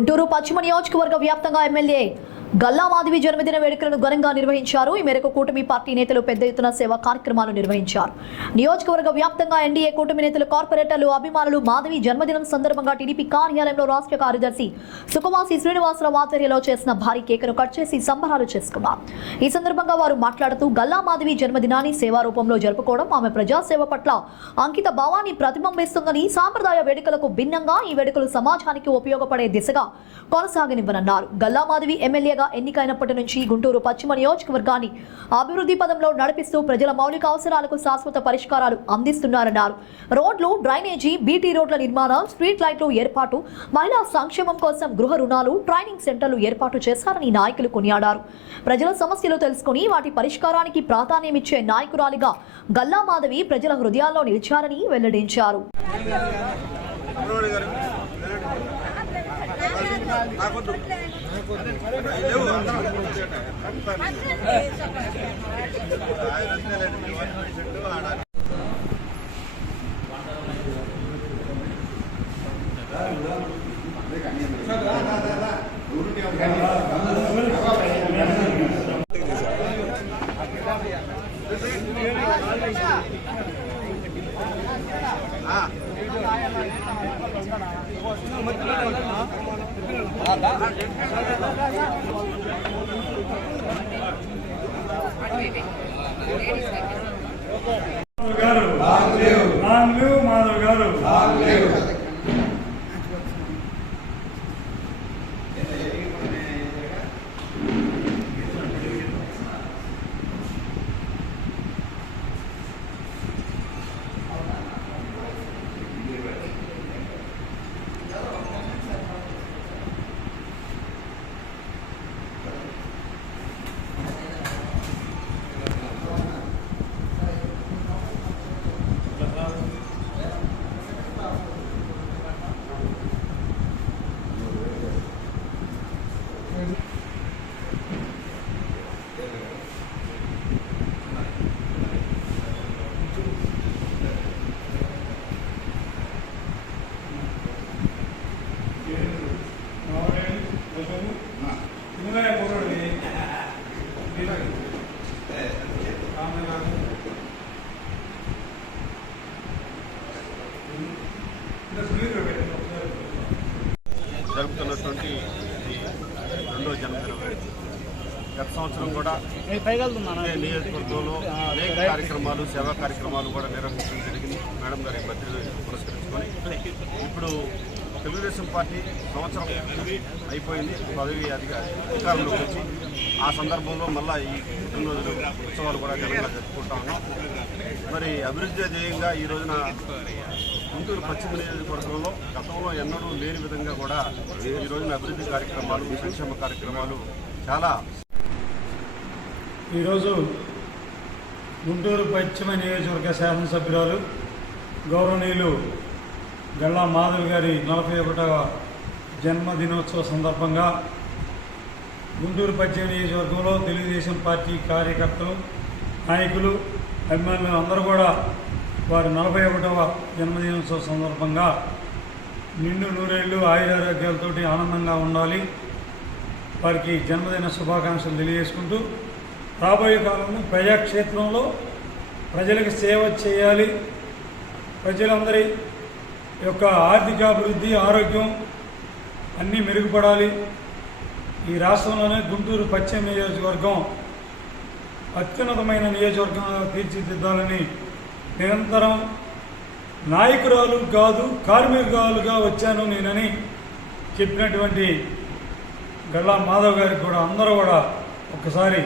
గుంటూరు పశ్చిమ నియోజకవర్గ వ్యాప్తంగా ఎమ్మెల్యే గల్లా మాధవి జన్మదిన వేడుకలను ఘనంగా నిర్వహించారు. ఈ మేరకు కూటమి పార్టీ నేతలు పెద్ద ఎత్తున సేవా కార్యక్రమాలు నిర్వహించారు. నియోజకవర్గ వ్యాప్తంగా ఎన్డీఏ కూటమి నేతలు, కార్పొరేటర్లు, అభిమానులు మాధవి జన్మదినం సందర్భంగా టీడీపీ కార్యాలయంలో రాష్ట్ర కార్యదర్శి సుఖవాసి శ్రీనివాసరావు ఆధ్వర్యంలో చేసిన భారీ కేకును కట్ చేసి సంబరాలు చేసుకున్నారు. ఈ సందర్భంగా వారు మాట్లాడుతూ గల్లా మాధవి జన్మదినాన్ని సేవా రూపంలో జరుపుకోవడం ఆమె ప్రజాసేవ పట్ల అంకిత భావాన్ని ప్రతిబింబిస్తుందని, సాంప్రదాయ వేడుకలకు భిన్నంగా ఈ వేడుకలు సమాజానికి ఉపయోగపడే దిశగా కొనసాగనివ్వనున్నారు. గల్లా మాధవి ఎమ్మెల్యే ఎన్నికైనప్పటి నుంచి గుంటూరు పశ్చిమ నియోజకవర్గాన్ని అభివృద్ధి పదంలో నడిపిస్తూ ప్రజల మౌలిక అవసరాలకు శాశ్వత పరిష్కారాలు అందిస్తున్నారన్నారు. రోడ్లు, డ్రైనేజీ, బీటీ రోడ్ల నిర్మాణం, స్ట్రీట్ లైట్లు ఏర్పాటు, మహిళా సంక్షేమం కోసం గృహ రుణాలు, ట్రైనింగ్ సెంటర్లు ఏర్పాటు చేశారని నాయకులు కొనియాడారు. ప్రజల సమస్యలు తెలుసుకుని వాటి పరిష్కారానికి ప్రాధాన్యమిచ్చే నాయకురాలిగా గల్లా మాధవి ప్రజల హృదయాల్లో నిలిచారని వెల్లడించారు. మాధవ్ గారు జరుపుతున్నటువంటి రెండో జన్మదిన గత సంవత్సరం కూడా నియోజకవర్గంలో అనేక కార్యక్రమాలు, సేవా కార్యక్రమాలు కూడా నిర్వహించడం జరిగింది. మేడం గారి బర్త్డే పురస్కరించుకొని ఇప్పుడు తెలుగుదేశం పార్టీ సంవత్సరం అయిపోయింది, పదవి అధికారంలోకి వచ్చి ఆ సందర్భంలో మళ్ళీ ఈ పుట్టినరోజులు ఉత్సవాలు కూడా ఘనంగా జరుపుకుంటా ఉన్నాం. మరి అభివృద్ధి ధ్యేయంగా ఈ రోజున గుంటూరు పశ్చిమ నియోజకవర్గంలో గతంలో ఎన్నడూ లేని విధంగా కూడా ఈ రోజున అభివృద్ధి కార్యక్రమాలు, సంక్షేమ కార్యక్రమాలు చాలా. ఈరోజు గుంటూరు పశ్చిమ నియోజకవర్గ శాసనసభ్యురాలు గౌరవనీయులు గల్లా మాధవి గారి 41వ జన్మదినోత్సవ సందర్భంగా గుంటూరు పశ్చిమ నియోజకవర్గంలో తెలుగుదేశం పార్టీ కార్యకర్తలు, నాయకులు, అభిమానులు అందరూ కూడా వారి 41వ జన్మదినోత్సవ సందర్భంగా నిండు నూరేళ్లు ఆయురారోగ్యాలతోటి ఆనందంగా ఉండాలి, వారికి జన్మదిన శుభాకాంక్షలు తెలియజేసుకుంటూ రాబోయే కాలంలో ప్రజాక్షేత్రంలో ప్రజలకు సేవ చేయాలి, ప్రజలందరి యొక్క ఆర్థికాభివృద్ధి, ఆరోగ్యం అన్నీ మెరుగుపడాలి, ఈ రాష్ట్రంలోనే గుంటూరు పశ్చిమ నియోజకవర్గం అత్యున్నతమైన నియోజకవర్గంగా తీర్చిదిద్దాలని నిరంతరం నాయకురాలు కాదు కార్మికురాలుగా వచ్చాను నేనని చెప్పినటువంటి గల్లా మాధవ్ గారికి కూడా అందరూ కూడా ఒక్కసారి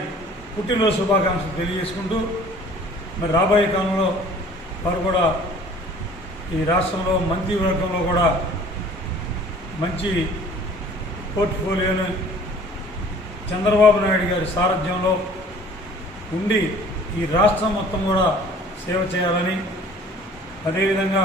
పుట్టినరోజు శుభాకాంక్షలు తెలియజేసుకుంటూ మరి రాబోయే కాలంలో వారు కూడా ఈ రాష్ట్రంలో మంత్రివర్గంలో కూడా మంచి పోర్ట్ఫోలియోను చంద్రబాబు నాయుడు గారి సారథ్యంలో ఉండి ఈ రాష్ట్రం మొత్తం కూడా సేవ చేయాలని, అదేవిధంగా